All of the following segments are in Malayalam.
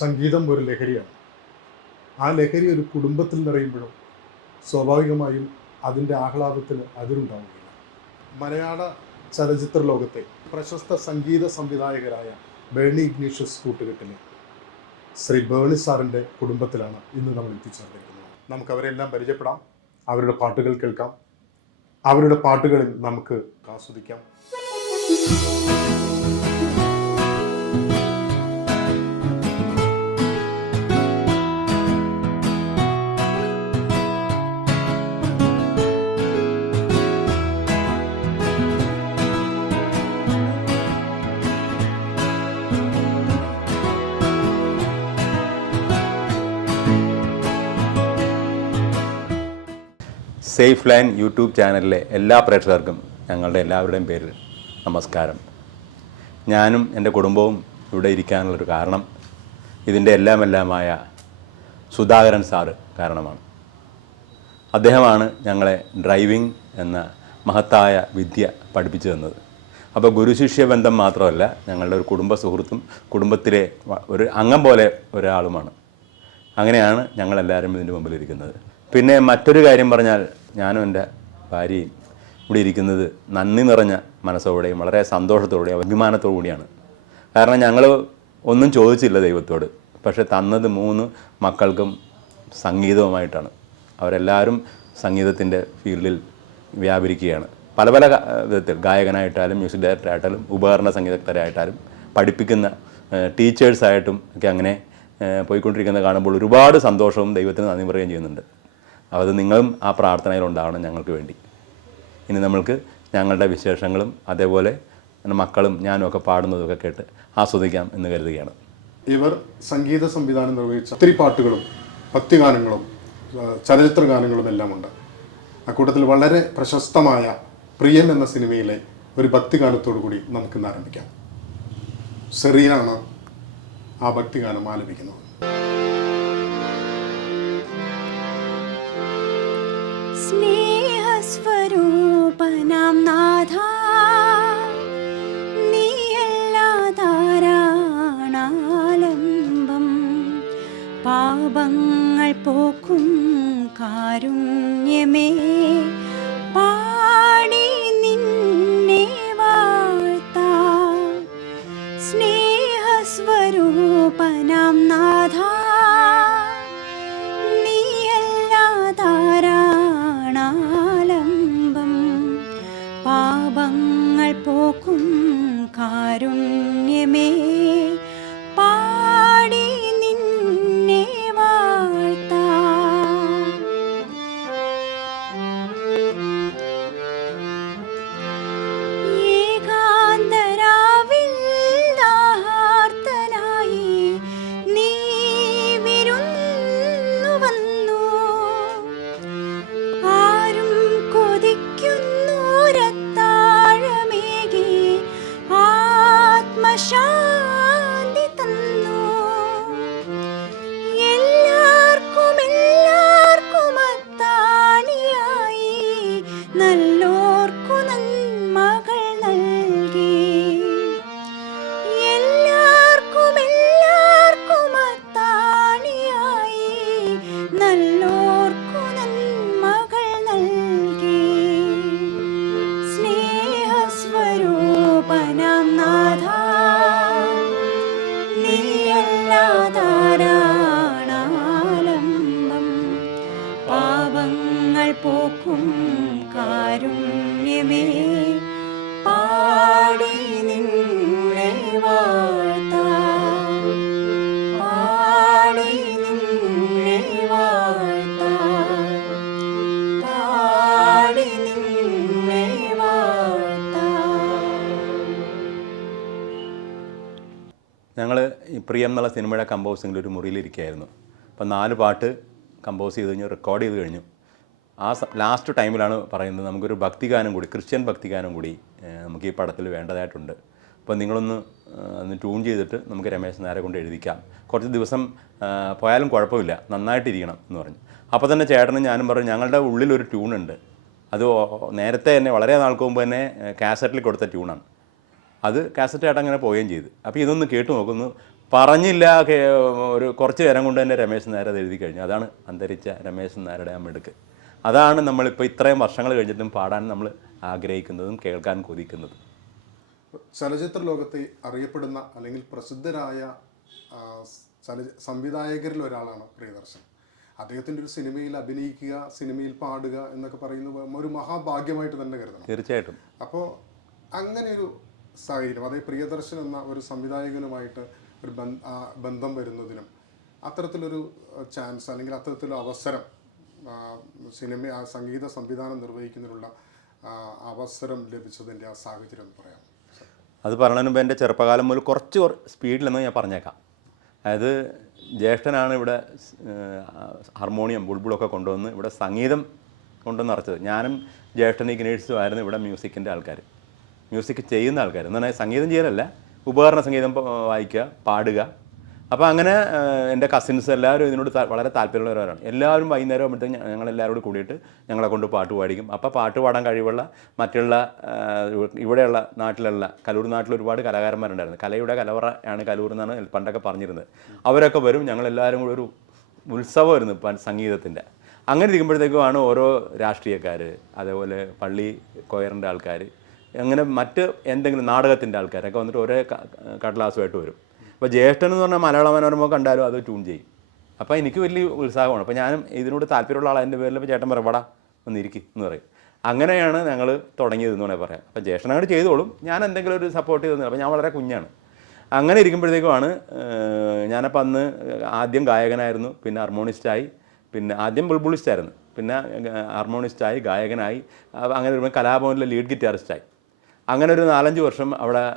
സംഗീതം ഒരു ലഹരിയാണ്. ആ ലഹരി ഒരു കുടുംബത്തിൽ നിറയുമ്പോഴും സ്വാഭാവികമായും അതിന്റെ ആഹ്ലാദത്തിന് അതിരുണ്ടാവുകയില്ല. മലയാള ചലച്ചിത്ര ലോകത്തെ പ്രശസ്ത സംഗീത സംവിധായകരായ ബേണി ഇഗ്നീഷ്യസ് കൂട്ടുകെട്ടിലെ ശ്രീ ബേണി സാറിന്റെ കുടുംബത്തിലാണ് ഇന്ന് നമ്മൾ എത്തിച്ചേർന്നിരിക്കുന്നത്. നമുക്ക് അവരെല്ലാം പരിചയപ്പെടാം. അവരുടെ പാട്ടുകൾ കേൾക്കാം. അവരുടെ പാട്ടുകളിൽ നമുക്ക് ആസ്വദിക്കാം. സേഫ് ലൈൻ യൂട്യൂബ് ചാനലിലെ എല്ലാ പ്രേക്ഷകർക്കും ഞങ്ങളുടെ എല്ലാവരുടെയും പേരിൽ നമസ്കാരം. ഞാനും എന്റെ കുടുംബവും ഇവിടെ ഇരിക്കാനുള്ളൊരു കാരണം ഇതിന്റെ എല്ലാമെല്ലാമായ സുധാകരൻ സാറ് കാരണമാണ്. അദ്ദേഹമാണ് ഞങ്ങളെ ഡ്രൈവിംഗ് എന്ന മഹത്തായ വിദ്യ പഠിപ്പിച്ചു തന്നത്. അപ്പോൾ ഗുരുശിഷ്യ ബന്ധം മാത്രമല്ല ഞങ്ങളുടെ ഒരു കുടുംബ സുഹൃത്തും കുടുംബത്തിലെ ഒരു അംഗം പോലെ ഒരാളുമാണ്. അങ്ങനെയാണ് ഞങ്ങളെല്ലാവരും ഇതിന്റെ മുമ്പിലിരിക്കുന്നത്. പിന്നെ മറ്റൊരു കാര്യം പറഞ്ഞാൽ ഞാനും എന്റെ ഭാര്യയും ഇവിടെ ഇരിക്കുന്നത് നന്ദി നിറഞ്ഞ മനസ്സോടെയും വളരെ സന്തോഷത്തോടെയും അഭിമാനത്തോടു കൂടിയാണ്. കാരണം ഞങ്ങൾ ഒന്നും ചോദിച്ചില്ല ദൈവത്തോട്. പക്ഷെ തന്നത് മൂന്ന് മക്കൾക്കും സംഗീതവുമായിട്ടാണ്. അവരെല്ലാവരും സംഗീതത്തിന്റെ ഫീൽഡിൽ വ്യാപരിക്കുകയാണ്. പല പല വിധത്തിൽ ഗായകനായിട്ടാലും മ്യൂസിക് ഡയറക്ടറായിട്ടാലും ഉപകരണ സംഗീതജ്ഞരായിട്ടാലും പഠിപ്പിക്കുന്ന ടീച്ചേഴ്സായിട്ടും ഒക്കെ അങ്ങനെ പോയിക്കൊണ്ടിരിക്കുന്നത് കാണുമ്പോൾ ഒരുപാട് സന്തോഷവും ദൈവത്തിന് നന്ദി പറയുകയും ചെയ്യുന്നുണ്ട്. അത് നിങ്ങളും ആ പ്രാർത്ഥനയിൽ ഉണ്ടാവണം ഞങ്ങൾക്ക് വേണ്ടി. ഇനി നമ്മൾക്ക് ഞങ്ങളുടെ വിശേഷങ്ങളും അതേപോലെ മക്കളും ഞാനും ഒക്കെ പാടുന്നതൊക്കെ കേട്ട് ആസ്വദിക്കാം എന്ന് കരുതുകയാണ്. ഇവർ സംഗീത സംവിധാനം നിർവഹിച്ച ഒത്തിരി പാട്ടുകളും ഭക്തിഗാനങ്ങളും ഗാനങ്ങളും ചലച്ചിത്ര ഗാനങ്ങളും എല്ലാം ഉണ്ട്. അക്കൂട്ടത്തിൽ വളരെ പ്രശസ്തമായ പ്രിയം എന്ന സിനിമയിലെ ഒരു ഭക്തിഗാനത്തോടു കൂടി നമുക്കിന്ന് ആരംഭിക്കാം. സെറീനാണ് ആ ഭക്തിഗാനം ആലപിക്കുന്നത്. സ്നേഹസ്വരൂപനാം നാഥ. നീയല്ലാതാരാണാലംബം. പാപങ്ങൾ പോക്കും കാരുണ്യമേ. പ്രിയം എന്നുള്ള സിനിമയുടെ കമ്പോസിങ്ങിൽ ഒരു മുറിയിലിരിക്കുകയായിരുന്നു. അപ്പം നാല് പാട്ട് കമ്പോസ് ചെയ്ത് കഴിഞ്ഞു റെക്കോർഡ് ചെയ്ത് കഴിഞ്ഞു. ആ ലാസ്റ്റ് ടൈമിലാണ് പറയുന്നത് നമുക്കൊരു ഭക്തിഗാനം കൂടി ക്രിസ്ത്യൻ ഭക്തിഗാനം കൂടി നമുക്ക് ഈ പടത്തിൽ വേണ്ടതായിട്ടുണ്ട്. അപ്പോൾ നിങ്ങളൊന്ന് ഒന്ന് ട്യൂൺ ചെയ്തിട്ട് നമുക്ക് രമേശ് നേരെ കൊണ്ട് എഴുതിക്കാം. കുറച്ച് ദിവസം പോയാലും കുഴപ്പമില്ല നന്നായിട്ടിരിക്കണം എന്ന് പറഞ്ഞു. അപ്പോൾ തന്നെ ചേട്ടനും ഞാനും പറഞ്ഞു ഞങ്ങളുടെ ഉള്ളിലൊരു ട്യൂണുണ്ട്. അത് നേരത്തെ തന്നെ വളരെ നാൾക്ക് മുമ്പ് തന്നെ കാസറ്റിൽ കൊടുത്ത ട്യൂണാണ്. അത് കാസറ്റ് ആയിട്ട് അങ്ങനെ പോവുകയും ചെയ്തു. അപ്പോൾ ഇതൊന്ന് കേട്ട് നോക്കുന്നു. പറഞ്ഞില്ല ഒരു കുറച്ച് നേരം കൊണ്ട് തന്നെ രമേശ് നായർ അത് എഴുതി കഴിഞ്ഞു. അതാണ് അന്തരിച്ച രമേശ് നായരുടെ ആ മിടുക്ക്. അതാണ് നമ്മളിപ്പോൾ ഇത്രയും വർഷങ്ങൾ കഴിഞ്ഞിട്ടും പാടാൻ നമ്മൾ ആഗ്രഹിക്കുന്നതും കേൾക്കാൻ കൊതിക്കുന്നതും. ചലച്ചിത്ര ലോകത്തെ അറിയപ്പെടുന്ന അല്ലെങ്കിൽ പ്രസിദ്ധരായ ചല സംവിധായകരിൽ ഒരാളാണ് പ്രിയദർശൻ. അദ്ദേഹത്തിന്റെ ഒരു സിനിമയിൽ അഭിനയിക്കുക സിനിമയിൽ പാടുക എന്നൊക്കെ പറയുന്നത് ഒരു മഹാഭാഗ്യമായിട്ട് തന്നെ കരുതണം. തീർച്ചയായിട്ടും. അപ്പോൾ അങ്ങനെ ഒരു സാഹചര്യം അതായത് പ്രിയദർശൻ എന്ന ഒരു സംവിധായകനുമായിട്ട് ഒരു ബന്ധ- വരുന്നതിനും അത്തരത്തിലൊരു ചാൻസ് അല്ലെങ്കിൽ അത്തരത്തിലൊരു അവസരം സിനിമ സംഗീത സംവിധാനം നിർവഹിക്കുന്നതിനുള്ള അവസരം ലഭിച്ചതിന്റെ ആ സാഹചര്യം എന്ന് പറയാം അത് പറഞ്ഞതിന് മുമ്പ് എന്റെ ചെറുപ്പകാലം മുതൽ കുറച്ച് സ്പീഡിലെന്ന് ഞാൻ പറഞ്ഞേക്കാം. അതായത് ജ്യേഷ്ഠനാണ് ഇവിടെ ഹാർമോണിയം ബുൾബുളൊക്കെ കൊണ്ടുവന്ന് ഇവിടെ സംഗീതം കൊണ്ടുവന്ന് നിറച്ചത് ഞാനും ജ്യേഷ്ഠൻ ഇഗ്നേഴ്സും ആയിരുന്നു ഇവിടെ മ്യൂസിക്കിന്റെ ആൾക്കാർ മ്യൂസിക് ചെയ്യുന്ന ആൾക്കാർ എന്ന് പറഞ്ഞാൽ സംഗീതം ചെയ്യലല്ല. ഉപകരണ സംഗീതം വായിക്കുക പാടുക. അപ്പോൾ അങ്ങനെ എന്റെ കസിൻസ് എല്ലാവരും ഇതിനോട് വളരെ താല്പര്യമുള്ളവരാണ്. എല്ലാവരും വൈകുന്നേരം ആകുമ്പോഴത്തേക്കും ഞങ്ങൾ എല്ലാവരും കൂടി കൂടിയിട്ട് ഞങ്ങളെ കൊണ്ട് പാട്ട് പാടിക്കും. അപ്പോൾ പാട്ട് പാടാൻ കഴിവുള്ള മറ്റുള്ള ഇവിടെയുള്ള നാട്ടിലുള്ള കലൂർ നാട്ടിൽ ഒരുപാട് കലാകാരന്മാരുണ്ടായിരുന്നു. കലയുടെ കലവറ ആണ് കലൂർ എന്നാണ് പണ്ടൊക്കെ പറഞ്ഞിരുന്നത്. അവരൊക്കെ വരും ഞങ്ങൾ എല്ലാവരും കൂടി ഒരു ഉത്സവമായിരുന്നു സംഗീതത്തിന്റെ അങ്ങനെ ഇരിക്കുമ്പോഴത്തേക്കുമാണ് ഓരോ രാഷ്ട്രീയക്കാർ അതേപോലെ പള്ളി കൊയറിന്റെ ആൾക്കാർ അങ്ങനെ മറ്റ് എന്തെങ്കിലും നാടകത്തിന്റെ ആൾക്കാരൊക്കെ വന്നിട്ട് ഒരേ കടലാസുമായിട്ട് വരും. അപ്പോൾ ജ്യേഷ്ഠൻ എന്ന് പറഞ്ഞാൽ മലയാള മനോരമ കണ്ടാലും അത് ട്യൂൺ ചെയ്യും. അപ്പോൾ എനിക്ക് വലിയ ഉത്സാഹമാണ്. അപ്പോൾ ഞാനും ഇതിനോട് താല്പര്യമുള്ള ആളതിന്റെ പേരിൽ ഇപ്പോൾ ചേട്ടൻ വട വന്നിരിക്കും എന്ന് പറയും. അങ്ങനെയാണ് ഞങ്ങൾ തുടങ്ങിയത് എന്ന് വേണമെങ്കിൽ പറയാം. അപ്പോൾ ജ്യേഷ്ഠൻ അങ്ങോട്ട് ചെയ്തോളും. ഞാൻ എന്തെങ്കിലും ഒരു സപ്പോർട്ട് ചെയ്തു അപ്പോൾ ഞാൻ വളരെ കുഞ്ഞാണ്. അങ്ങനെ ഇരിക്കുമ്പോഴത്തേക്കുമാണ് ഞാനപ്പോൾ അന്ന് ആദ്യം ഗായകനായിരുന്നു. പിന്നെ ഹാർമോണിസ്റ്റായി പിന്നെ ആദ്യം ബുൾബുളിസ്റ്റായിരുന്നു പിന്നെ ഹാർമോണിസ്റ്റായി ഗായകനായി. അങ്ങനെ വരുമ്പോൾ കലാഭവനിലെ ലീഡ് ഗിറ്റാറിസ്റ്റായി അങ്ങനെ ഒരു നാലഞ്ച് വർഷം അവിടെ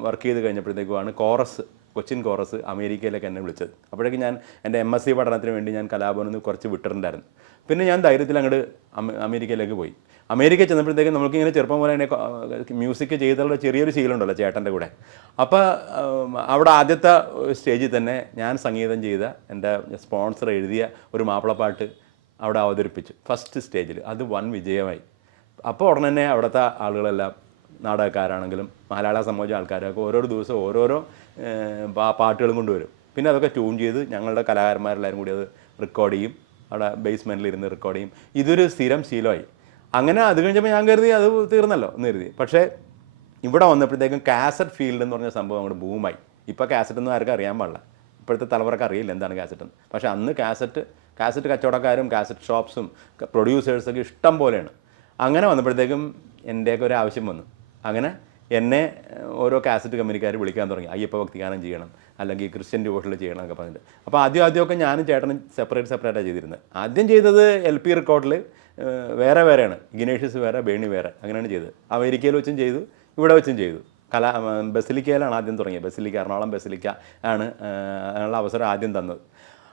വർക്ക് ചെയ്ത് കഴിഞ്ഞപ്പോഴത്തേക്കുമാണ് കോറസ് കൊച്ചിൻ കോറസ് അമേരിക്കയിലേക്ക് എന്നെ വിളിച്ചത്. അപ്പോഴേക്കും ഞാൻ എന്റെ എം എസ് സി പഠനത്തിന് വേണ്ടി ഞാൻ നിന്ന് കുറച്ച് വിട്ടിട്ടുണ്ടായിരുന്നു. പിന്നെ ഞാൻ ധൈര്യത്തിൽ അങ്ങോട്ട് അമേ- അമേരിക്കയിലേക്ക് പോയി. അമേരിക്ക ചെന്നപ്പോഴത്തേക്കും നമുക്ക് ഇങ്ങനെ ചെറുപ്പം പോലെ തന്നെ മ്യൂസിക് ചെയ്തുള്ള ചെറിയൊരു ശീലമുണ്ടല്ലോ ചേട്ടന്റെ കൂടെ. അപ്പോൾ അവിടെ ആദ്യത്തെ സ്റ്റേജിൽ തന്നെ ഞാൻ സംഗീതം ചെയ്ത എന്റെ സ്പോൺസർ എഴുതിയ ഒരു മാപ്പിളപ്പാട്ട് അവിടെ അവതരിപ്പിച്ചു. ഫസ്റ്റ് സ്റ്റേജിൽ അത് വൻ വിജയമായി. അപ്പോൾ ഉടനെ തന്നെ അവിടുത്തെ ആളുകളെല്ലാം നാടകക്കാരാണെങ്കിലും മലയാള സമാജ ആൾക്കാരൊക്കെ ഓരോ ദിവസം ഓരോരോ പാട്ടുകളും കൊണ്ടുവരും. പിന്നെ അതൊക്കെ ട്യൂൺ ചെയ്ത് ഞങ്ങളുടെ കലാകാരന്മാരെല്ലാവരും കൂടി അത് റെക്കോർഡ് ചെയ്യും. അവിടെ ബേസ്മെന്റിൽ ഇരുന്ന് റെക്കോർഡ് ചെയ്യും. ഇതൊരു സ്ഥിരം ശീലമായി. അങ്ങനെ അത് കഴിഞ്ഞപ്പോൾ ഞാൻ കരുതി അത് തീർന്നല്ലോ എന്ന് കരുതി. പക്ഷേ ഇവിടെ വന്നപ്പോഴത്തേക്കും കാസറ്റ് ഫീൽഡ് എന്ന് പറഞ്ഞ സംഭവം അങ്ങോട്ട് ബൂമായി ഇപ്പോൾ കാസറ്റ് ഒന്നും ആർക്കും അറിയാൻ പാടില്ല. ഇപ്പോഴത്തെ തലമുറയ്ക്ക് അറിയില്ല എന്താണ് കാസറ്റ് എന്ന്. പക്ഷേ അന്ന് കാസറ്റ് കാസറ്റ് കച്ചവടക്കാരും കാസറ്റ് ഷോപ്സും പ്രൊഡ്യൂസേഴ്സൊക്കെ ഇഷ്ടം പോലെയാണ്. അങ്ങനെ വന്നപ്പോഴത്തേക്കും എന്റെയൊക്കെ ഒരു ആവശ്യം വന്നു. അങ്ങനെ എന്നെ ഓരോ കാസറ്റ് കമ്പനിക്കാർ വിളിക്കാൻ തുടങ്ങി. അയ്യപ്പ ഭക്തിഗാനം ചെയ്യണം അല്ലെങ്കിൽ ക്രിസ്ത്യൻ ഡിവോഷനിൽ ചെയ്യണം എന്നൊക്കെ പറഞ്ഞിട്ട്. അപ്പോൾ ആദ്യം ആദ്യമൊക്കെ ഞാനും ചേട്ടനും സെപ്പറേറ്റ് സെപ്പറേറ്റാണ് ചെയ്തിരുന്നത്. ആദ്യം ചെയ്തത് എൽ പി റെക്കോർഡിൽ വേറെ വേറെയാണ്. ഗിനേഷ്യസ് വേറെ ബേണി വേറെ അങ്ങനെയാണ് ചെയ്തത്. അമേരിക്കയിൽ വെച്ചും ചെയ്തു ഇവിടെ വെച്ചും ചെയ്തു. കല ബസിലിക്കയിലാണ് ആദ്യം തുടങ്ങിയത്. ബസിലിക്ക എറണാകുളം ബസിലിക്ക ആണ് അതിനുള്ള അവസരം ആദ്യം തന്നത്.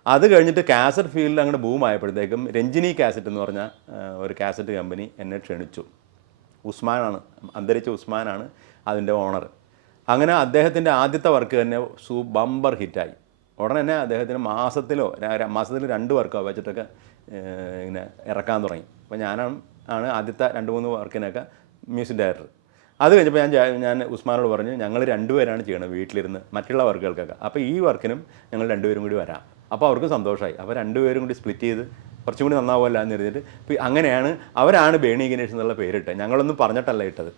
അത് കഴിഞ്ഞിട്ട് കാസറ്റ് ഫീൽഡിൽ അങ്ങോട്ട് ബൂം ബൂമായപ്പോഴത്തേക്കും രഞ്ജിനി കാസറ്റ് എന്ന് പറഞ്ഞ ഒരു കാസറ്റ് കമ്പനി എന്നെ ക്ഷണിച്ചു. ഉസ്മാനാണ് അന്തരിച്ച ഉസ്മാനാണ് അതിന്റെ ഓണർ അങ്ങനെ അദ്ദേഹത്തിന്റെ ആദ്യത്തെ വർക്ക് തന്നെ സൂ ബമ്പർ ഹിറ്റായി ഉടനെ തന്നെ അദ്ദേഹത്തിന് മാസത്തിലോ മാസത്തിൽ രണ്ട് വർക്കോ വെച്ചിട്ടൊക്കെ ഇങ്ങനെ ഇറക്കാൻ തുടങ്ങി. അപ്പോൾ ഞാനാണ് ആണ് ആദ്യത്തെ രണ്ട് മൂന്ന് വർക്കിനൊക്കെ മ്യൂസിക് ഡയറക്ടർ അത് കഴിഞ്ഞപ്പോൾ ഞാൻ ഞാൻ ഉസ്മാനോട് പറഞ്ഞു ഞങ്ങൾ രണ്ടുപേരാണ് ചെയ്യണത് വീട്ടിലിരുന്ന് മറ്റുള്ള വർക്കുകൾക്കൊക്കെ അപ്പോൾ ഈ വർക്കിനും ഞങ്ങൾ രണ്ടുപേരും കൂടി വരാം. അപ്പോൾ അവർക്ക് സന്തോഷമായി. അപ്പോൾ രണ്ടുപേരും കൂടി സ്പ്ലിറ്റ് ചെയ്ത് കുറച്ചും കൂടി നന്നാവുമല്ല എന്ന് കരുതിയിട്ട് ഇപ്പോൾ അങ്ങനെയാണ് അവരാണ് ബേണി ഇഗ്നേഷ്യസ് എന്നുള്ള പേരിട്ടത്. ഞങ്ങളൊന്നും പറഞ്ഞിട്ടല്ല ഇട്ടത്.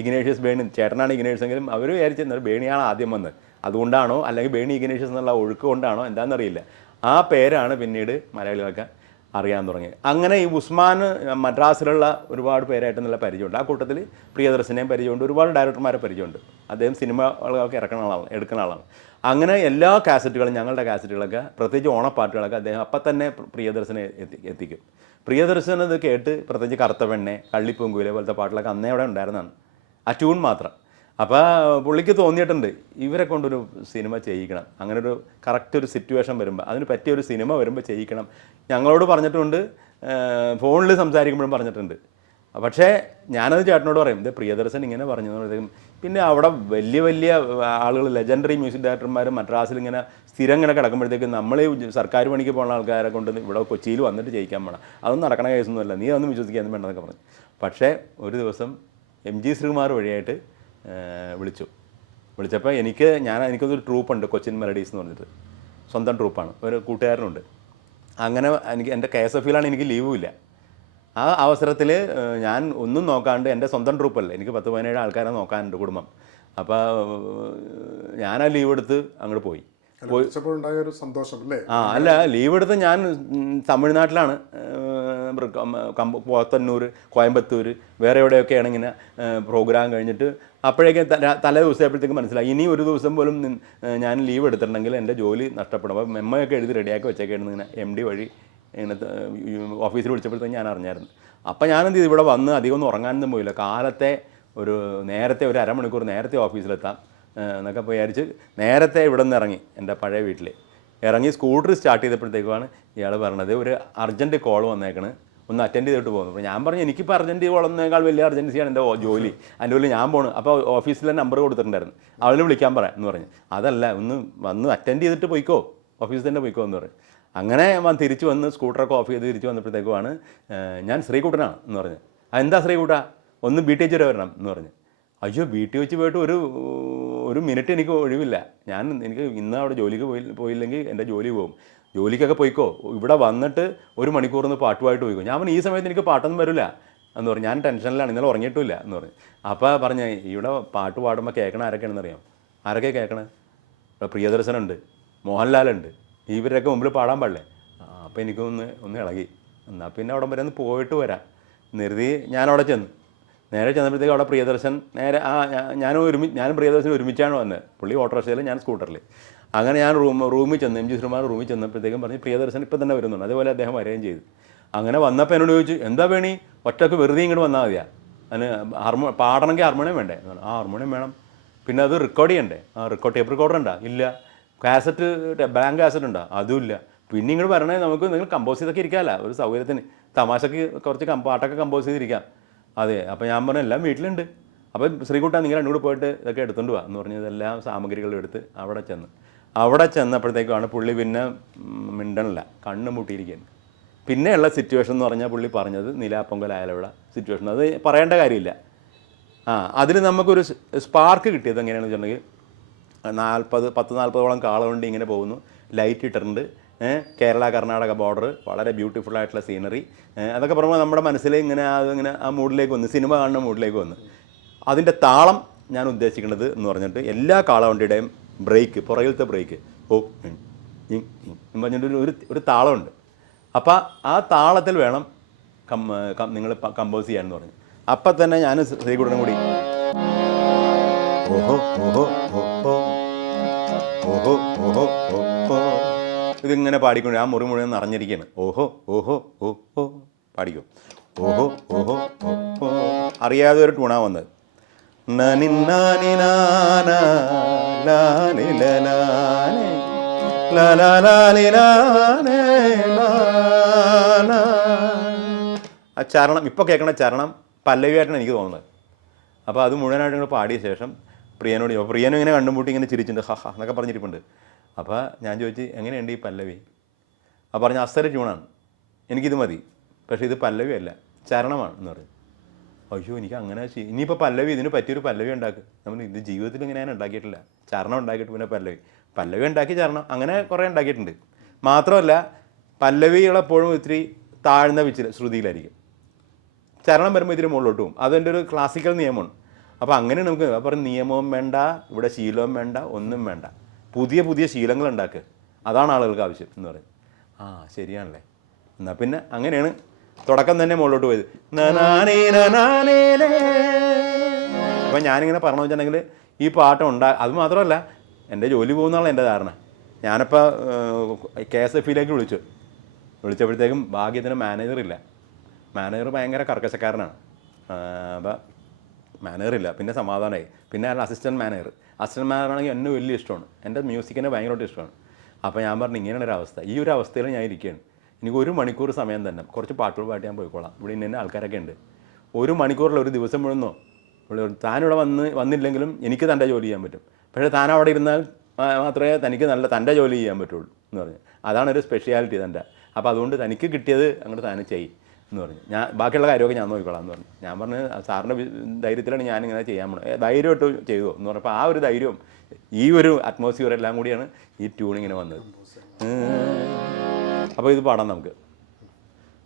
ഇഗ്നേഷ്യസ് ബേണി ചേട്ടനാണ് ഇഗ്നേഷ്യസ് എങ്കിലും അവർ വിചാരിച്ചിരുന്നത് ബേണിയാണ് ആദ്യം വന്നത്. അതുകൊണ്ടാണോ അല്ലെങ്കിൽ ബേണി ഇഗ്നേഷ്യസ് എന്നുള്ള ഒഴുക്ക് കൊണ്ടാണോ എന്താണെന്നറിയില്ല. ആ പേരാണ് പിന്നീട് മലയാളികൾക്ക് അറിയാൻ തുടങ്ങി. അങ്ങനെ ഈ ഉസ്മാൻ മദ്രാസിലുള്ള ഒരുപാട് പേരായിട്ട് നല്ല പരിചയമുണ്ട്. ആ കൂട്ടത്തിൽ പ്രിയദർശനെയും പരിചയമുണ്ട്. ഒരുപാട് ഡയറക്ടർമാരെ പരിചയമുണ്ട്. അദ്ദേഹം സിനിമകളൊക്കെ ഇറക്കുന്ന ആളാണ് എടുക്കുന്ന ആളാണ്. അങ്ങനെ എല്ലാ കാസറ്റുകളും ഞങ്ങളുടെ കാസറ്റുകളൊക്കെ പ്രത്യേകിച്ച് ഓണപ്പാട്ടുകളൊക്കെ അദ്ദേഹം അപ്പം തന്നെ പ്രിയദർശനെ എത്തി എത്തിക്കും. പ്രിയദർശൻ ഇത് കേട്ട് പ്രത്യേകിച്ച് കറുത്ത പെണ്ണെ കള്ളിപ്പൊങ്കുവിലെ പോലത്തെ പാട്ടുകളൊക്കെ അന്നേ അവിടെ ഉണ്ടായിരുന്നതാണ്. ആ ട്യൂൺ മാത്രം. അപ്പോൾ പുള്ളിക്ക് തോന്നിയിട്ടുണ്ട് ഇവരെ കൊണ്ടൊരു സിനിമ ചെയ്യിക്കണം. അങ്ങനെ ഒരു കറക്റ്റ് ഒരു സിറ്റുവേഷൻ വരുമ്പോൾ അതിന് പറ്റിയ ഒരു സിനിമ വരുമ്പോൾ ചെയ്യിക്കണം. ഞങ്ങളോട് പറഞ്ഞിട്ടുണ്ട് ഫോണിൽ സംസാരിക്കുമ്പോഴും പറഞ്ഞിട്ടുണ്ട്. പക്ഷേ ഞാനത് ചേട്ടനോട് പറയും ഇത് പ്രിയദർശൻ ഇങ്ങനെ പറഞ്ഞു പിന്നെ അവിടെ വലിയ വലിയ ആളുകൾ ലെജൻഡറി മ്യൂസിക് ഡയറക്ടർമാരും മദ്രാസിൽ ഇങ്ങനെ സ്ഥിരം ഇങ്ങനെ കിടക്കുമ്പോഴത്തേക്കും നമ്മൾ സർക്കാർ പണിക്ക് പോകുന്ന ആൾക്കാരെ കൊണ്ട് ഇവിടെ കൊച്ചിയിൽ വന്നിട്ട് ജയിക്കാൻ വേണം അതൊന്നും നടക്കണ കേസൊന്നുമല്ല നീ അതൊന്നും വിശ്വസിക്കാൻ വേണ്ടെന്നൊക്കെ പറഞ്ഞു. പക്ഷേ ഒരു ദിവസം എം ജി ശ്രീകുമാർ വഴിയായിട്ട് വിളിച്ചു. വിളിച്ചപ്പോൾ എനിക്ക് ഞാൻ എനിക്കൊരു ട്രൂപ്പുണ്ട് കൊച്ചിൻ മെലഡീസ് എന്ന് പറഞ്ഞിട്ട്. സ്വന്തം ട്രൂപ്പാണ്. ഒരു കൂട്ടുകാരനുണ്ട്. അങ്ങനെ എനിക്ക് എന്റെ കെ എസ് എഫ് ഇയിലാണ് എനിക്ക് ലീവും ഇല്ല. ആ അവസരത്തിൽ ഞാൻ ഒന്നും നോക്കാണ്ട് എന്റെ സ്വന്തം ട്രൂപ്പല്ലേ എനിക്ക് പത്ത് പതിനേഴ് ആൾക്കാരെ നോക്കാനുണ്ട് കുടുംബം. അപ്പോൾ ഞാൻ ആ ലീവ് എടുത്ത് അങ്ങോട്ട് പോയി. ഒരു സന്തോഷം അല്ലേ? ആ അല്ല ലീവ് എടുത്ത് ഞാൻ തമിഴ്നാട്ടിലാണ്. പോത്തന്നൂർ കോയമ്പത്തൂർ വേറെ എവിടെയൊക്കെ ഇങ്ങനെ പ്രോഗ്രാം കഴിഞ്ഞിട്ട് അപ്പോഴേക്കും തല ദിവസമായപ്പോഴത്തേക്ക് മനസ്സിലായി. ഇനി ഒരു ദിവസം പോലും ഞാൻ ലീവ് എടുത്തിട്ടുണ്ടെങ്കിൽ എന്റെ ജോലി നഷ്ടപ്പെടും. അപ്പോൾ മെമ്മയൊക്കെ എഴുതി റെഡിയാക്കി വെച്ചേക്കായിരുന്നു ഇങ്ങനെ എം ഡി വഴി ഇങ്ങനെ ഓഫീസിൽ വിളിച്ചപ്പോഴത്തേക്ക് ഞാൻ അറിഞ്ഞായിരുന്നു. അപ്പോൾ ഞാനെന്ത് ചെയ്തു? ഇവിടെ വന്ന് അധികം ഒന്നും ഉറങ്ങാനൊന്നും പോയില്ല. കാലത്തെ ഒരു നേരത്തെ ഒരു അരമണിക്കൂർ നേരത്തെ ഓഫീസിലെത്താം എന്നൊക്കെ വിചാരിച്ച് നേരത്തെ ഇവിടെ നിന്ന് ഇറങ്ങി എന്റെ പഴയ വീട്ടിൽ. ഇറങ്ങി സ്കൂട്ടർ സ്റ്റാർട്ട് ചെയ്തപ്പോഴത്തേക്കുമാണ് ഇയാൾ പറഞ്ഞത് ഒരു അർജന്റ് കോൾ വന്നേക്കണ്. ഒന്ന് അറ്റൻഡ് ചെയ്തിട്ട് പോകുന്നു അപ്പോൾ ഞാൻ പറഞ്ഞു എനിക്കിപ്പോൾ അർജന്റ് കോൾ വന്നേക്കാൾ വലിയ അർജൻസിയാണ് എന്റെ ജോലി. അതിന്റെ ഉള്ളിൽ ഞാൻ പോകണം അപ്പോൾ ഓഫീസിലെ നമ്പർ കൊടുത്തിട്ടുണ്ടായിരുന്നു. അവളിൽ വിളിക്കാൻ പറയാം എന്ന് പറഞ്ഞു. അതല്ല ഒന്ന് വന്ന് അറ്റൻഡ് ചെയ്തിട്ട് പോയിക്കോ. ഓഫീസിൽ തന്നെ പോയിക്കോ എന്ന് പറഞ്ഞു. അങ്ങനെ വന്ന് തിരിച്ചു വന്ന് സ്കൂട്ടറൊക്കെ ഓഫ് ചെയ്ത് തിരിച്ചു വന്നപ്പോഴത്തേക്കുമാണ് ഞാൻ ശ്രീകുട്ടനാണ് എന്ന് പറഞ്ഞു. എന്താ ശ്രീകുട്ട? ഒന്ന് ബി ടി വരെ വരണം എന്ന് പറഞ്ഞു. അയ്യോ ബി ടി വെച്ച് പോയിട്ട് ഒരു ഒരു മിനിറ്റ് എനിക്ക് ഒഴിവില്ല. ഞാൻ എനിക്ക് ഇന്ന് അവിടെ ജോലിക്ക് പോയി പോയില്ലെങ്കിൽ എന്റെ ജോലി പോകും. ജോലിക്കൊക്കെ പോയിക്കോ. ഇവിടെ വന്നിട്ട് ഒരു മണിക്കൂർന്ന് പാട്ടുമായിട്ട് പോയിക്കോ. ഞാൻ ഈ സമയത്ത് എനിക്ക് പാട്ടൊന്നും വരില്ല എന്ന് പറഞ്ഞു. ഞാൻ ടെൻഷനിലാണ് ഇന്നലെ ഉറങ്ങിയിട്ടില്ല എന്ന് പറഞ്ഞു. അപ്പോൾ പറഞ്ഞ ഇവിടെ പാട്ട് പാടുമ്പോൾ കേൾക്കണ ആരൊക്കെയാണെന്ന് അറിയാം ആരൊക്കെ കേൾക്കണേ? ഇവിടെ പ്രിയദർശനുണ്ട് മോഹൻലാലുണ്ട്. ഇവരൊക്കെ മുമ്പിൽ പാടാൻ പാടില്ലേ? അപ്പോൾ എനിക്കൊന്ന് ഒന്ന് ഇളകി. എന്നാൽ പിന്നെ അവിടെ വരെ ഒന്ന് പോയിട്ട് വരാം. നിർത്തി ഞാൻ അവിടെ ചെന്നു. നേരെ ചെന്നപ്പോഴത്തേക്ക് അവിടെ പ്രിയദർശൻ നേരെ ആ ഞാ- ഞാനും ഒരുമി ഞാനും പ്രിയദർശൻ ഒരുമിച്ചാണ് വന്നത്. പുള്ളി ഓട്ടോറിക്ഷയിൽ ഞാൻ സ്കൂട്ടറിൽ അങ്ങനെ ഞാൻ റൂം റൂമിൽ ചെന്ന് എം ജി ശ്രീമാൻ റൂമിൽ ചെന്നപ്പോഴത്തേക്കും പറഞ്ഞ് പ്രിയദർശൻ ഇപ്പം തന്നെ വരുന്നുണ്ട്. അതേപോലെ അദ്ദേഹം അറേഞ്ച് ചെയ്തു. അങ്ങനെ വന്നപ്പോൾ എന്നോട് ചോദിച്ചു എന്താ വേണി ഒറ്റയ്ക്ക് വെറുതെ ഇങ്ങോട്ട് വന്നാൽ മതിയാ? അതിന് ഹാർമോ പാടണമെങ്കിൽ ഹാർമോണിയം വേണ്ടേ? ആ ഹാർമോണിയം വേണം. പിന്നെ അത് റെക്കോർഡ് ചെയ്യണ്ടേ? ആ റെക്കോർഡ് ടേപ്പ് റെക്കോർഡർ ഉണ്ടോ? ഇല്ല. കാസറ്റ് ബാങ്ക് കാസറ്റ് ഉണ്ടോ? അതുമില്ല പിന്നെ ഇങ്ങോട്ട് വരണേ നമുക്ക് നിങ്ങൾ കമ്പോസ് ചെയ്തൊക്കെ ഇരിക്കാമല്ല ഒരു സൗകര്യത്തിന്. തമാശക്ക് കുറച്ച് പാട്ടൊക്കെ കമ്പോസ് ചെയ്തിരിക്കാം. അതെ. അപ്പോൾ ഞാൻ പറഞ്ഞു എല്ലാം വീട്ടിലുണ്ട്. അപ്പോൾ ശ്രീകുട്ടാ നിങ്ങൾ രണ്ടുകൂടെ പോയിട്ട് ഇതൊക്കെ എടുത്തുകൊണ്ട് വാ. എന്ന് പറഞ്ഞ് ഇതെല്ലാം സാമഗ്രികളും എടുത്ത് അവിടെ ചെന്ന്. അവിടെ ചെന്നപ്പോഴത്തേക്കാണ് പുള്ളി പിന്നെ മിണ്ടണില്ല. കണ്ണ് മുട്ടിയിരിക്കുകയാണ്. പിന്നെയുള്ള സിറ്റുവേഷൻ എന്ന് പറഞ്ഞാൽ പുള്ളി പറഞ്ഞത് നിലാപ്പൊങ്കൽ അയലവിടെ സിറ്റുവേഷൻ അത് പറയേണ്ട കാര്യമില്ല. ആ അതിൽ നമുക്കൊരു സ്പാർക്ക് കിട്ടിയത് എങ്ങനെയാണെന്ന് വെച്ചിട്ടുണ്ടെങ്കിൽ നാൽപ്പത് പത്ത് നാൽപ്പതോളം കാളുകൊണ്ട് ഇങ്ങനെ പോകുന്നു. ലൈറ്റ് ഇട്ടിട്ടുണ്ട്. കേരള കർണാടക ബോർഡർ വളരെ ബ്യൂട്ടിഫുൾ ആയിട്ടുള്ള സീനറി അതൊക്കെ പറയുമ്പോൾ നമ്മുടെ മനസ്സിലേക്ക് ഇങ്ങനെ അതിങ്ങനെ ആ മൂഡിലേക്ക് വന്ന് സിനിമ കാണുന്ന മൂഡിലേക്ക് വന്ന്. അതിന്റെ താളം ഞാൻ ഉദ്ദേശിക്കുന്നത് എന്ന് പറഞ്ഞിട്ട് എല്ലാ കാളവണ്ടിയുടെയും ബ്രേക്ക് പുറകിലത്തെ ബ്രേക്ക്. ഓ എന്ന് പറഞ്ഞിട്ട് ഒരു- ഒരു താളമുണ്ട്. അപ്പോൾ ആ താളത്തിൽ വേണം കം നിങ്ങൾ കമ്പോസ് ചെയ്യാമെന്ന് പറഞ്ഞു. അപ്പം തന്നെ ഞാൻ ശ്രീകുടനും കൂടി. ഓഹോ ഓഹോ ഓഹോ. ഓഹോ ഓഹോ ഓഹോ. ഇതിങ്ങനെ പാടിക്കൊണ്ട് ആ മുറി മുഴുവൻ നിറഞ്ഞിരിക്കുകയാണ്. ഓഹോ ഓഹോ ഓഹോ. പാടിക്കോ. ഓഹോ ഓഹോ ഓഹോ. അറിയാതെ ഒരു ടൂണാ വന്നത്. ആ ചരണം ഇപ്പോൾ കേൾക്കണ ചരണം പല്ലവിയായിട്ടാണ് എനിക്ക് തോന്നുന്നത്. അപ്പോൾ അത് മുഴുവനായിട്ട് ഇങ്ങനെ പാടിയ ശേഷം പ്രിയനോട് ചോദിച്ചു പ്രിയനും ഇങ്ങനെ കണ്ടുമുട്ടി ഇങ്ങനെ ചിരിച്ചിട്ടുണ്ട് ഹ ഹ എന്നൊക്കെ പറഞ്ഞിരിപ്പുണ്ട്. അപ്പോൾ ഞാൻ ചോദിച്ചു എങ്ങനെയുണ്ട് ഈ പല്ലവി? അപ്പോൾ പറഞ്ഞ അസ്തര ട്യൂണാണ്. എനിക്കിത് മതി. പക്ഷേ ഇത് പല്ലവിയല്ല ചരണമാണ് എന്ന് പറഞ്ഞു. അയ്യോ എനിക്ക് അങ്ങനെ ചെയ്യും ഇനിയിപ്പോൾ പല്ലവി ഇതിന് പറ്റിയൊരു പല്ലവി ഉണ്ടാക്കും. നമ്മൾ ഇത് ജീവിതത്തിൽ ഇങ്ങനെ ഞാൻ ഉണ്ടാക്കിയിട്ടില്ല. ചരണം ഉണ്ടാക്കിയിട്ട് പിന്നെ പല്ലവി. പല്ലവി ഉണ്ടാക്കി ചരണം. അങ്ങനെ കുറേ ഉണ്ടാക്കിയിട്ടുണ്ട്. മാത്രമല്ല പല്ലവികളെപ്പോഴും ഇത്തിരി താഴ്ന്ന വിച്ചിൽ ശ്രുതിയിലായിരിക്കും. ചരണം വരുമ്പോൾ ഇത്തിരി മുകളിലോട്ട് പോകും. അതെന്റെ ഒരു ക്ലാസിക്കൽ നിയമമാണ്. അപ്പോൾ അങ്ങനെ നമുക്ക് അപ്പം നിയമവും വേണ്ട ഇവിടെ ശീലവും വേണ്ട ഒന്നും വേണ്ട. പുതിയ പുതിയ ശീലങ്ങൾ ഉണ്ടാക്കുക അതാണ് ആളുകൾക്ക് ആവശ്യം എന്ന് പറയുന്നത്. ആ ശരിയാണല്ലേ? എന്നാൽ പിന്നെ അങ്ങനെയാണ് തുടക്കം തന്നെ മുകളിലോട്ട് പോയത്. അപ്പം ഞാനിങ്ങനെ പറഞ്ഞു വെച്ചിട്ടുണ്ടെങ്കിൽ ഈ പാട്ട് ഉണ്ടാ അത് മാത്രമല്ല എന്റെ ജോലി പോകുന്നതാണ് എന്റെ ധാരണ. ഞാനിപ്പോൾ കെ എസ് എഫ് ഇയിലേക്ക് വിളിച്ചു. വിളിച്ചപ്പോഴത്തേക്കും ഭാഗ്യത്തിന് മാനേജറില്ല മാനേജർ ഭയങ്കര കർക്കശക്കാരനാണ്. അപ്പം മാനേജറില്ല പിന്നെ സമാധാനമായി. പിന്നെ അയാൾ അസിസ്റ്റന്റ് മാനേജർ അസിസ്റ്റന്റ് മാനേജറാണെങ്കിൽ എന്നെ വലിയ ഇഷ്ടമാണ്. എന്റെ മ്യൂസിക്കിനെ ഭയങ്കരമായിട്ട് ഇഷ്ടമാണ്. അപ്പോൾ ഞാൻ പറഞ്ഞു ഇങ്ങനെയാണ് ഒരു അവസ്ഥ. ഈ ഒരു അവസ്ഥയിൽ ഞാൻ ഇരിക്കുകയാണ്. എനിക്ക് ഒരു മണിക്കൂർ സമയം തന്നെ. കുറച്ച് പാട്ടുകൾ പാട്ട് ഞാൻ പോയിക്കോളാം. ഇവിടെ ഇന്ന ആൾക്കാരൊക്കെ ഉണ്ട്. ഒരു മണിക്കൂറിൽ ഒരു ദിവസം മുഴുവന്നോ താനിവിടെ വന്ന് വന്നില്ലെങ്കിലും എനിക്ക് തന്റെ ജോലി ചെയ്യാൻ പറ്റും. പക്ഷേ താൻ അവിടെ ഇരുന്നാൽ മാത്രമേ തനിക്ക് നല്ല തന്റെ ജോലി ചെയ്യാൻ പറ്റുള്ളൂ എന്ന് പറഞ്ഞു. അതാണ് ഒരു സ്പെഷ്യാലിറ്റി തന്റെ. അപ്പോൾ അതുകൊണ്ട് തനിക്ക് കിട്ടിയത് അങ്ങോട്ട് താനെ ചെയ്യും എന്ന് പറഞ്ഞു. ഞാൻ ബാക്കിയുള്ള കാര്യമൊക്കെ ഞാൻ നോക്കിക്കോളാം എന്ന് പറഞ്ഞു. ഞാൻ പറഞ്ഞു സാറിന്റെ ധൈര്യത്തിലാണ് ഞാൻ ഇങ്ങനെ ചെയ്യാൻ "ഏ, ധൈര്യമായിട്ട് ചെയ്തു എന്ന് പറഞ്ഞപ്പോൾ ആ ഒരു ധൈര്യവും ഈ ഒരു അറ്റ്മോസ്ഫിയർ എല്ലാം കൂടിയാണ് ഈ ട്യൂണിങ്ങിന് വന്നത്. അപ്പോൾ ഇത് പാടാം നമുക്ക്.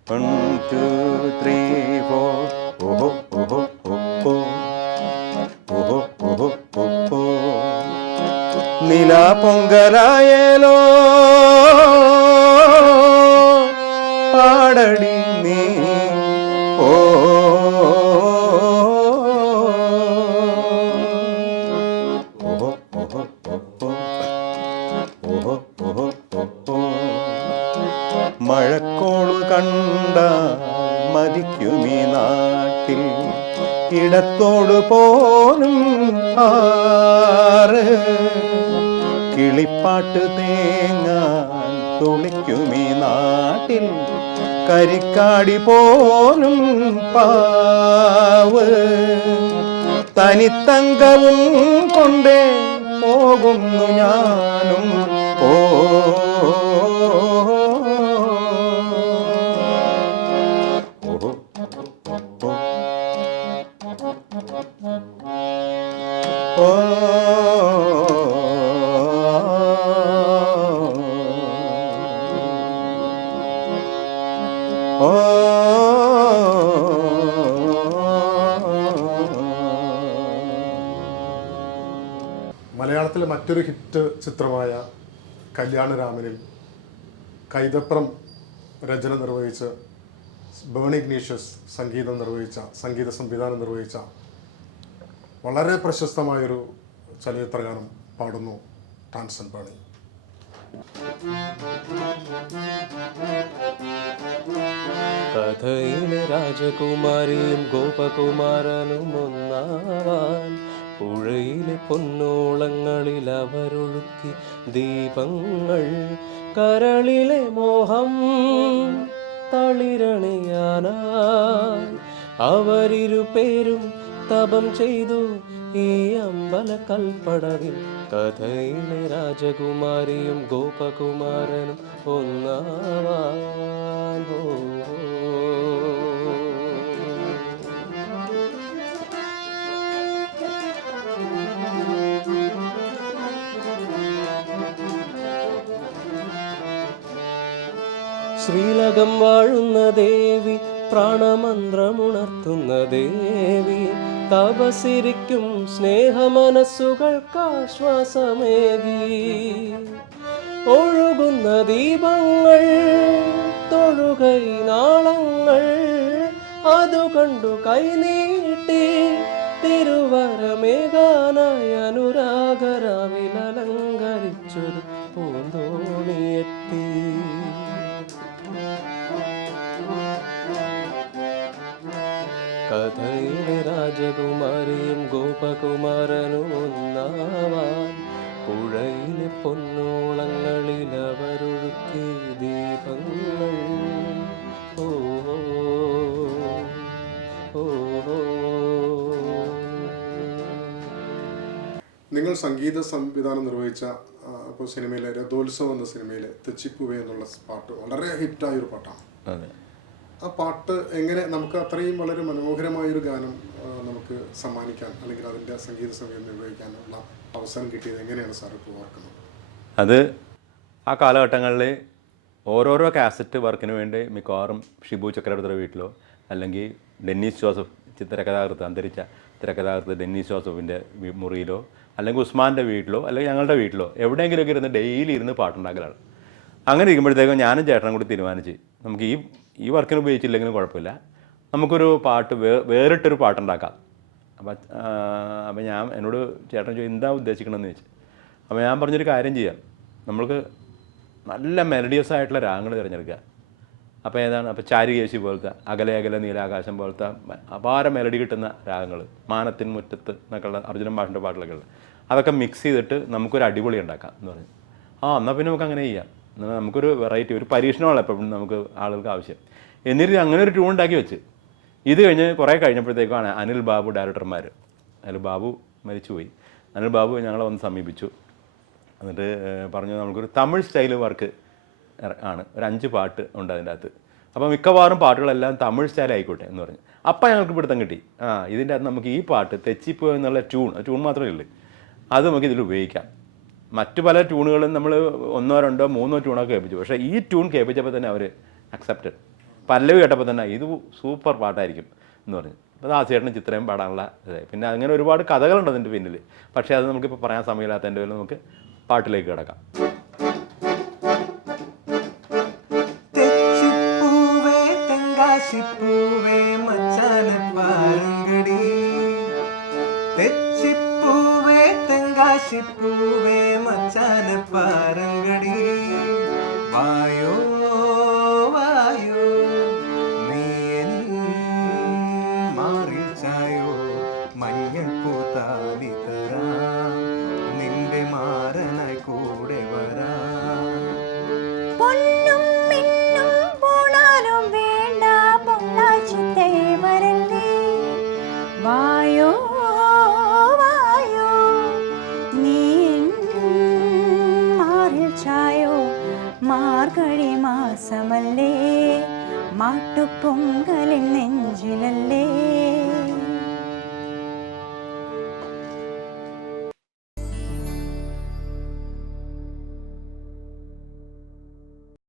വൺ ടു ത്രീ ഫോർ ഓഹോ ഓഹോ ഓഹോ ഓഹോ നില പൊങ്കലായേലോ ഇടത്തോട് പോലും ആറ്. കിളിപ്പാട്ട് തേങ്ങ തുളിക്കുമീ നാട്ടിൽ കരിക്കാടി പോലും പാവ്. തനിത്തങ്കവും കൊണ്ടേ പോകുന്നു ഞാനും. ഓ ഹിറ്റ് ചിത്രമായ കല്യാണരാമനിൽ കൈതപ്രം രചന നിർവഹിച്ച് ബേൺ ഇഗ്നീഷ്യസ് സംഗീതം നിർവഹിച്ച സംഗീത സംവിധാനം നിർവഹിച്ച വളരെ പ്രശസ്തമായൊരു ചലച്ചിത്രഗാനം പാടുന്നു ടാൻസൺ ബേണി. കഥയിലെ രാജകുമാരിയും ഗോപകുമാരനും ഒന്നാവാൻ പുഴയിലെ പൊന്നോളങ്ങളിൽ അവരൊഴുക്കി ദീപങ്ങൾ കരളിലെ മോഹം തളിരണയാനായി. അവരിരു പേരും തപം ചെയ്തു ഈ അമ്പല കൽപ്പടവിൽ കഥയിലെ രാജകുമാരിയും ഗോപകുമാരനും ഒന്നാവാൻ ശ്രീലകം വാഴുന്ന ദേവി പ്രാണമന്ത്രമുണർത്തുന്ന ദേവി തപസിരിക്കും സ്നേഹമനസ്സുകൾക്കാശ്വാസമേകി ഒഴുകുന്ന ദീപങ്ങൾ തൊഴുകൈ നാളങ്ങൾ അതു കണ്ടു കൈനീട്ടി തിരുവരമേകാനായി അനുരാഗരാവിലലങ്കരിച്ചൊരു പൂന്തോണിയെത്തി. ഒന്നാവാൻ പുഴയിലെ പൊന്നോളങ്ങളിൽ അവരൊഴുക്കി ദീപങ്ങൾ. ഓ നിങ്ങൾ സംഗീത സംവിധാനം നിർവഹിച്ച ഇപ്പോൾ സിനിമയിലെ രഥോത്സവം എന്ന സിനിമയിലെ തെച്ചിപ്പുവേ എന്നുള്ള പാട്ട് വളരെ ഹിറ്റായ ഒരു പാട്ടാണ്. അതെ. ആ പാട്ട് എങ്ങനെ നമുക്ക് അത്രയും വളരെ മനോഹരമായൊരു ഗാനം നമുക്ക് സമ്മാനിക്കാൻ അല്ലെങ്കിൽ അതിന്റെ സംഗീത സമയം നിർവഹിക്കാനുള്ള അവസരം കിട്ടിയത് എങ്ങനെയാണ് സാർ ഇപ്പോൾ ഓർക്കുന്നത്? അത് ആ കാലഘട്ടങ്ങളിൽ ഓരോരോ കാസറ്റ് വർക്കിന് വേണ്ടി മിക്കവാറും ഷിബു ചക്രവർത്തിയുടെ വീട്ടിലോ അല്ലെങ്കിൽ ഡെന്നീസ് ജോസഫ് ചിത്രകഥാകൃത്ത് അന്തരിച്ച തിരക്കഥാകൃത്ത് ഡെന്നീസ് ജോസഫിന്റെ മുറിയിലോ അല്ലെങ്കിൽ ഉസ്മാന്റെ വീട്ടിലോ അല്ലെങ്കിൽ ഞങ്ങളുടെ വീട്ടിലോ എവിടെയെങ്കിലുമൊക്കെ ഇരുന്ന് ഡെയിലി ഇരുന്ന് പാട്ടുണ്ടാക്കലാണ്. അങ്ങനെ ഇരിക്കുമ്പോഴത്തേക്കും ഞാനും ചേട്ടനും കൂടി തീരുമാനിച്ച് നമുക്ക് ഈ ഈ വർക്കിന് ഉപയോഗിച്ചില്ലെങ്കിലും കുഴപ്പമില്ല. നമുക്കൊരു പാട്ട് വേ വേറിട്ടൊരു പാട്ടുണ്ടാക്കാം. അപ്പം അപ്പം ഞാൻ എന്നോട് ചേട്ടൻ ചോദിച്ചു എന്താ ഉദ്ദേശിക്കണമെന്ന് ചോദിച്ചു. അപ്പോൾ ഞാൻ പറഞ്ഞൊരു കാര്യം ചെയ്യാം. നമ്മൾക്ക് നല്ല മെലഡിയസ് ആയിട്ടുള്ള രാഗങ്ങൾ തിരഞ്ഞെടുക്കുക. അപ്പോൾ ഏതാണ്? അപ്പോൾ ചാരികേശി പോലത്തെ അകലെ അകലെ നീലാകാശം പോലത്തെ അപാര മെലഡി കിട്ടുന്ന രാഗങ്ങൾ മാനത്തിൻ മുറ്റത്ത് എന്നൊക്കെയുള്ള അർജുനൻ ഭാഷന്റെ പാട്ടുകളൊക്കെ ഉള്ളത്. അതൊക്കെ മിക്സ് ചെയ്തിട്ട് നമുക്കൊരു അടിപൊളി ഉണ്ടാക്കാം എന്ന് പറഞ്ഞു. ആ എന്നാൽ പിന്നെ നമുക്ക് അങ്ങനെ ചെയ്യാം. എന്നാൽ നമുക്കൊരു വെറൈറ്റി ഒരു പരീക്ഷണമാണ് എപ്പോഴും നമുക്ക് ആളുകൾക്ക് ആവശ്യം. എന്നിട്ട് അങ്ങനെ ഒരു ട്യൂൺ ഉണ്ടാക്കി വെച്ച്. ഇത് കഴിഞ്ഞ് കുറേ കഴിഞ്ഞപ്പോഴത്തേക്കാണ് അനിൽ ബാബു ഡയറക്ടർമാർ അനിൽ ബാബു മരിച്ചുപോയി. അനിൽ ബാബു ഞങ്ങളെ വന്ന് സമീപിച്ചു. എന്നിട്ട് പറഞ്ഞു നമുക്കൊരു തമിഴ് സ്റ്റൈൽ വർക്ക് ആണ്. ഒരു അഞ്ച് പാട്ട് ഉണ്ട് അതിന്റെ അകത്ത്. അപ്പോൾ മിക്കവാറും പാട്ടുകളെല്ലാം തമിഴ് സ്റ്റൈൽ ആയിക്കോട്ടെ എന്ന് പറഞ്ഞു. അപ്പം ഞങ്ങൾക്ക് പിടുത്തം കിട്ടി. ആ ഇതിന്റെ അകത്ത് നമുക്ക് ഈ പാട്ട് തെച്ചിപ്പോ എന്നുള്ള ട്യൂൺ ട്യൂൺ മാത്രമേ ഉള്ളൂ. അത് നമുക്ക് ഇതിൽ ഉപയോഗിക്കാം. മറ്റു പല ട്യൂണുകളും നമ്മൾ ഒന്നോ രണ്ടോ മൂന്നോ ട്യൂണൊക്കെ കേൾപ്പിച്ചു. പക്ഷേ ഈ ട്യൂൺ കേൾപ്പിച്ചപ്പോൾ തന്നെ അവർ അക്സെപ്റ്റഡ് പല്ലവി കേട്ടപ്പോൾ തന്നെ ഇത് സൂപ്പർ പാട്ടായിരിക്കും എന്ന് പറഞ്ഞു. അപ്പോൾ ആ ചേട്ടന് ചിത്രയും പാടാനുള്ള ഇതായി. പിന്നെ അങ്ങനെ ഒരുപാട് കഥകളുണ്ട് അതിന്റെ പിന്നിൽ പക്ഷേ അത് നമുക്കിപ്പോൾ പറയാൻ സമയമില്ലാത്തതിന്റെ പേരിൽ നമുക്ക് പാട്ടിലേക്ക് കിടക്കാം.